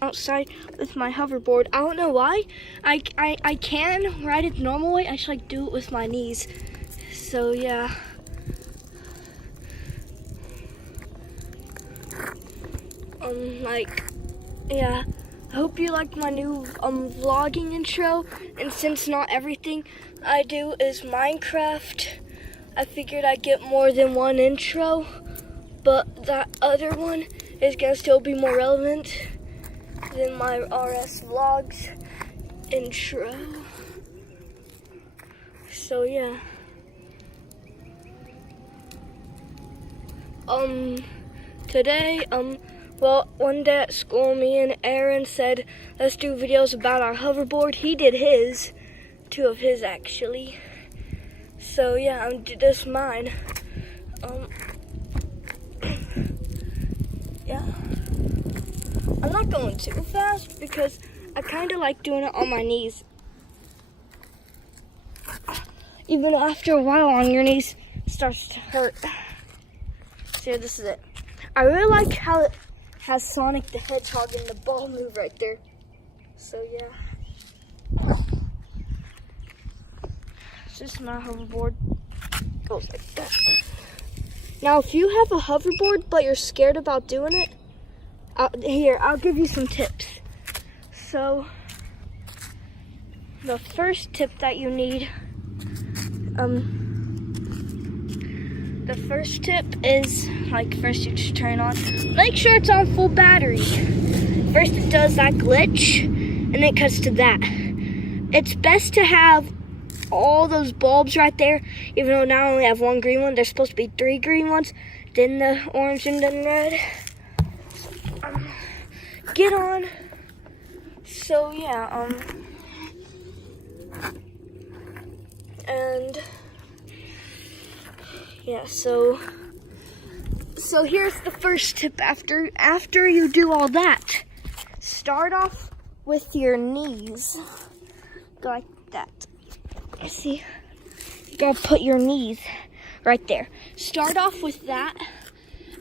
Outside with my hoverboard. I don't know why. I can ride it the normal way. I should like do it with my knees. So yeah. Yeah. I hope you like my new vlogging intro. And since not everything I do is Minecraft, I figured I'd get more than one intro. But that other one is gonna still be more relevant than my RS vlogs intro. So yeah. Today, well, one day at school, me and Aaron said, let's do videos about our hoverboard. He did his, 2 of his actually. So yeah, I'm this mine. Yeah. I'm not going too fast because I kind of like doing it on my knees. Even after a while on your knees, it starts to hurt. So yeah, this is it. I really like how it has Sonic the Hedgehog and the ball move right there. So yeah. This is my hoverboard. Goes like that. Now if you have a hoverboard but you're scared about doing it, I'll give you some tips. So, the first tip that you need, the first tip is, first you just turn on, make sure it's on full battery. First it does that glitch, and it cuts to that. It's best to have all those bulbs right there, even though now I only have 1 green one. There's supposed to be 3 green ones, then the orange and then red. Get on. So yeah, and yeah, so here's the first tip after you do all that. Start off with your knees. Go like that. See? You gotta put your knees right there. Start off with that.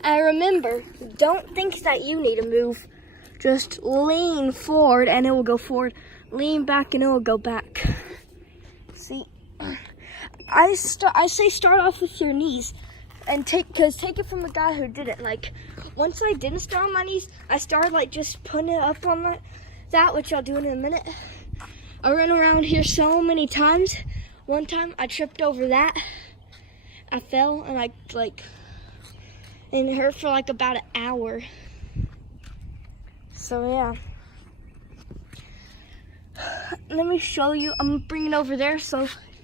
And remember, don't think that you need to move. Just lean forward and it will go forward. Lean back and it will go back. See? I say start off with your knees and take it from the guy who did it. Once I didn't start on my knees, I started just putting it up on that, which I'll do in a minute. I ran around here so many times. One time I tripped over that. I fell and and it hurt for about an hour. So yeah. Let me show you. I'm bringing it over there.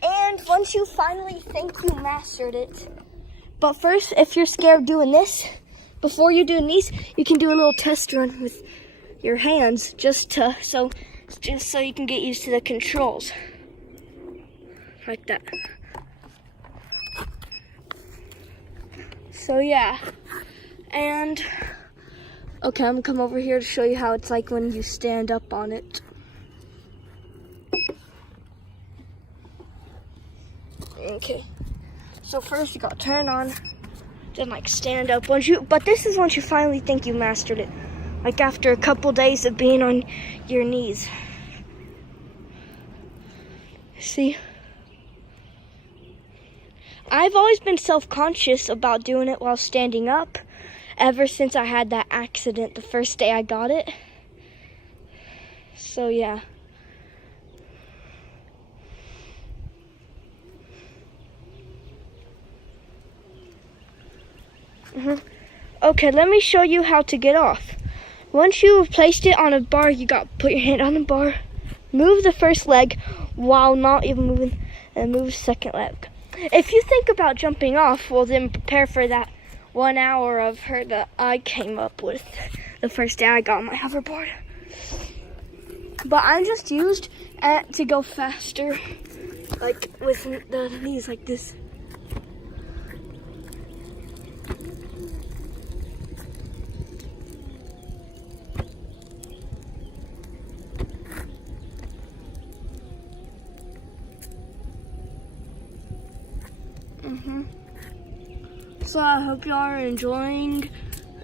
And once you finally think you mastered it, but first, if you're scared doing this, before you do these, you can do a little test run with your hands, just so you can get used to the controls, like that. So yeah, and okay, I'm gonna come over here to show you how it's like when you stand up on it. Okay, so first you gotta turn on, then stand up. But this is once you finally think you mastered it, after a couple days of being on your knees. See, I've always been self-conscious about doing it while standing up, ever since I had that accident the first day I got it. So yeah. Okay, let me show you how to get off. Once you've placed it on a bar, you got to put your hand on the bar, move the first leg, while not even moving, and move second leg. If you think about jumping off, well then prepare for that 1 hour of hurt that I came up with the first day I got on my hoverboard. But I'm just used to go faster, like with the knees like this. So I hope y'all are enjoying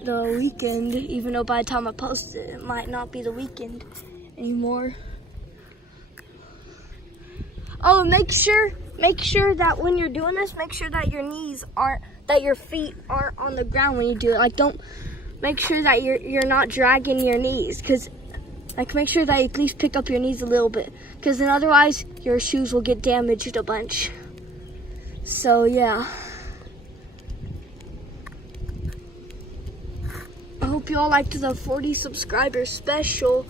the weekend, even though by the time I post it, it might not be the weekend anymore. Oh, make sure that when you're doing this, make sure that your feet aren't on the ground when you do it. Like, don't make sure that you're not dragging your knees, because like make sure that you at least pick up your knees a little bit, because then otherwise your shoes will get damaged a bunch. So yeah. I hope you all liked the 40 subscriber special.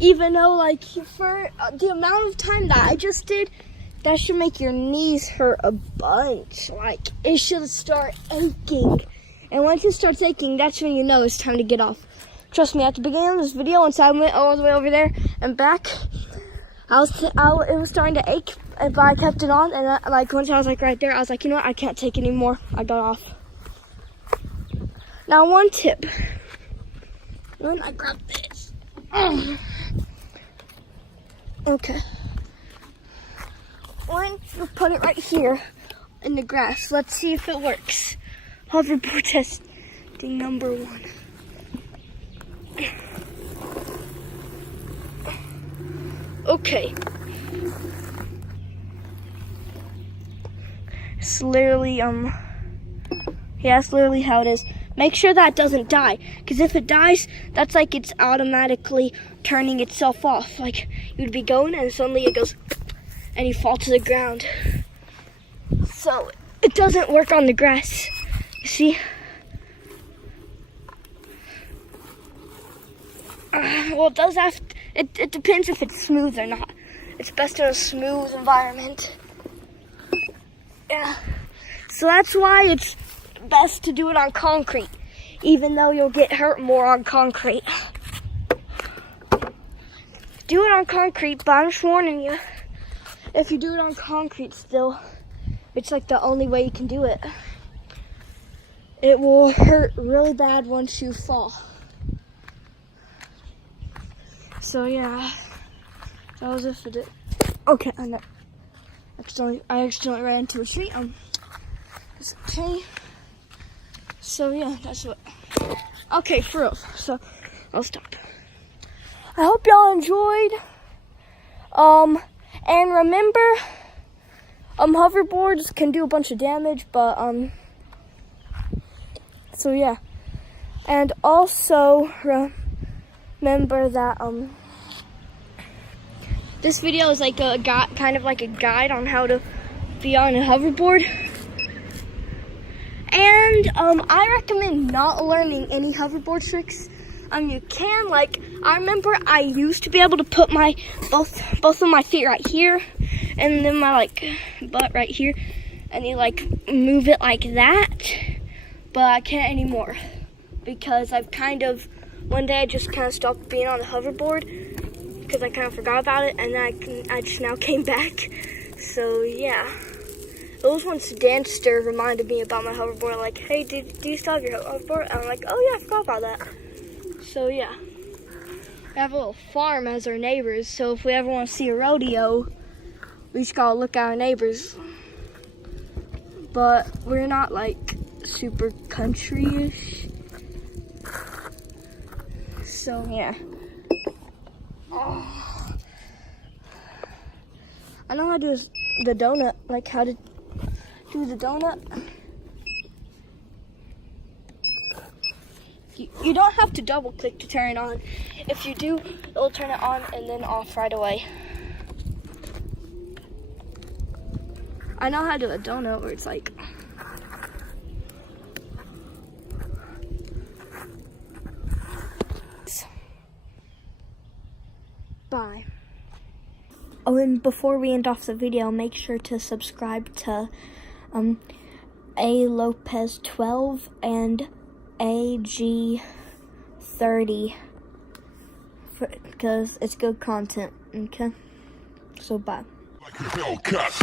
Even though, like, for the amount of time that I just did, that should make your knees hurt a bunch. Like, it should start aching. And once it starts aching, that's when you know it's time to get off. Trust me, at the beginning of this video, once I went all the way over there and back, it was starting to ache, but I kept it on, and once I was like right there, I was like, you know what, I can't take it anymore. I got off. Now, one tip. When I grab this. Okay. When you put it right here in the grass, let's see if it works. Hoverboard testing number 1. Okay. It's literally, yeah, that's literally how it is. Make sure that doesn't die, because if it dies, that's like it's automatically turning itself off. Like, you'd be going and suddenly it goes, and you fall to the ground. So, it doesn't work on the grass. You see? Well, it does have, it depends if it's smooth or not. It's best in a smooth environment. Yeah. So that's why it's best to do it on concrete, even though you'll get hurt more on concrete. Do it on concrete, but I'm just warning you, if you do it on concrete still, it's like the only way you can do it. It will hurt really bad once you fall. So yeah, that was it for the. Okay, I accidentally ran into a tree. Okay. So yeah, that's what. Okay, for real. So I'll stop. I hope y'all enjoyed. And remember, hoverboards can do a bunch of damage, but so yeah. And also remember that this video is like kind of like a guide on how to be on a hoverboard. And I recommend not learning any hoverboard tricks. You can, like, I remember I used to be able to put my both of my feet right here, and then my butt right here, and you move it like that. But I can't anymore, because one day I just kind of stopped being on the hoverboard because I kind of forgot about it, and then I just now came back. So yeah. It was once Danster reminded me about my hoverboard, like, hey, do you still have your hoverboard? And I'm like, oh yeah, I forgot about that. So yeah. We have a little farm as our neighbors, so if we ever want to see a rodeo, we just gotta look at our neighbors. But we're not like super country-ish. So yeah. Oh. I know how to do the donut, like how to do the donut. You don't have to double click to turn it on. If you do, it'll turn it on and then off right away. I know how to do a donut where it's like, Oh, and before we end off the video, make sure to subscribe to A Lopez 12 and AG30 because it's good content. Okay, so bye. Like a Hellcat.